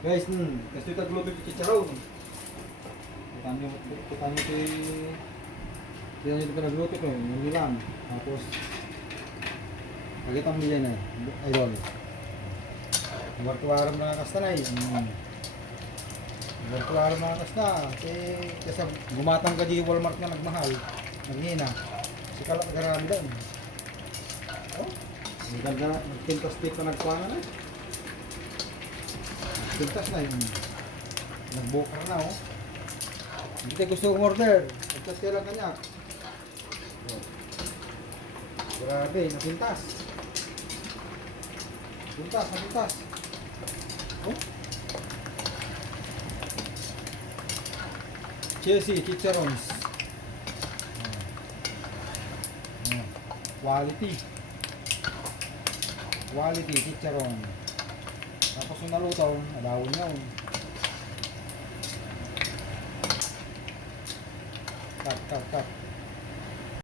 Guys, kasi tagluto yung chicharon. Kita nyo ito pinagluto ko, yung nilam. Tapos, nakita mo yan eh, idol. Wartuwaran mga kasta na eh. Wartuwaran mga kasta. Kasi gumatang ka di Walmart na nagmahal. Naghina. Kasi kalak nagarami doon. Oh, ang ganda, nagpintas tip na nagkuha na. Nagpintas na yun. Nagbukar na oh. Hindi tayo gusto order. Nagtas lang kanya. Oh. Grabe, napintas. Napintas. Oh. Chelsea, chicharons. Quality chicharon. Tapos yung nalutaw, nalawon yun. Cut.